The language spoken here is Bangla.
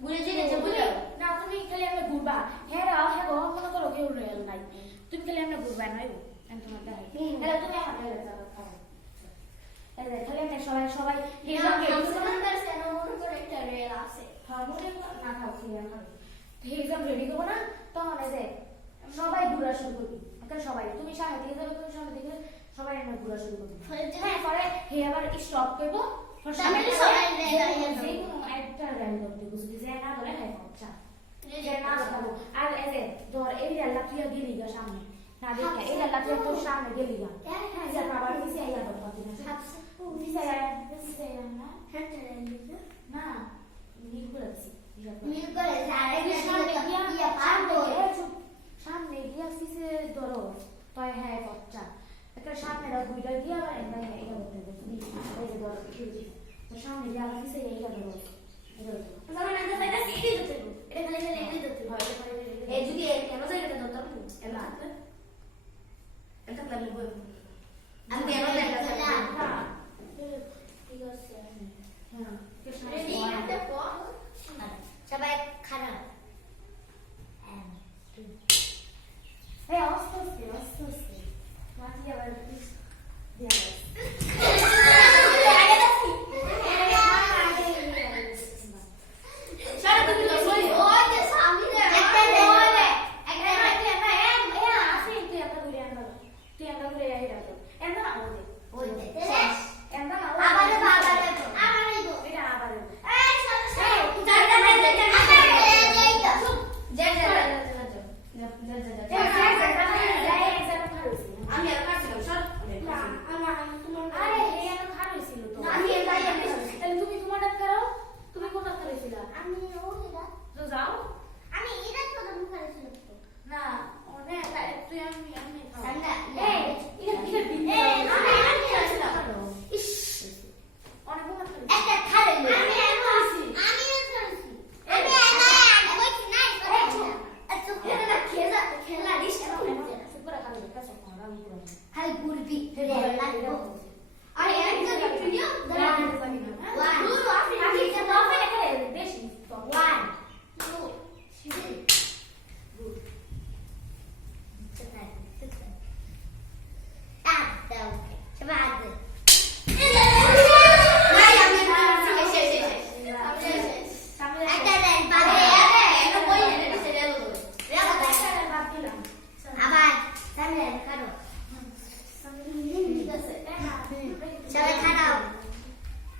ঘুরে যেতে বুঝো না তুমি খালি আমরা ঘুরবা হ্যাঁ রাও হ্যাঁ গো মনে করো কেউ রেল নাই তুমি খালি আমরা ঘুরবা নাই আমি তোমার দেখাই তাহলে তুমি এখন রেল যাবে এই যে খালি আমরা সবাই সবাই মনে করে একটা রেল আছে হ্যাঁ মনে না খাও খেয়ে খাবে এক্সাম রেডি করবো না তখন এই যে সবাই ঘুরা শুরু করবি এখন সবাই তুমি সামনে দিকে যাবে তুমি সামনে দিকে সবাই আমরা ঘুরা শুরু করবি হ্যাঁ পরে হে আবার স্টপ করবো একটা রেল ধরতে বুঝলি যে না ধরে হ্যাঁ আচ্ছা না ধরবো আর এই যে ধর এই রেলটা তুই গেলি গা সামনে না দেখে এই রেলটা তুই তোর সামনে গেলি গা হ্যাঁ যা আবার পিছিয়ে আইয়া ধর পিছিয়ে আইয়া না না মিল করেছি মিল করে সামনে গিয়া সিসে ধরো তাই হ্যাঁ বাচ্চা একটা সামনে দুইটা গিয়া এটা করতে হবে তুমি এই যে ধরো সামনে গিয়া সিসে এইটা ধরো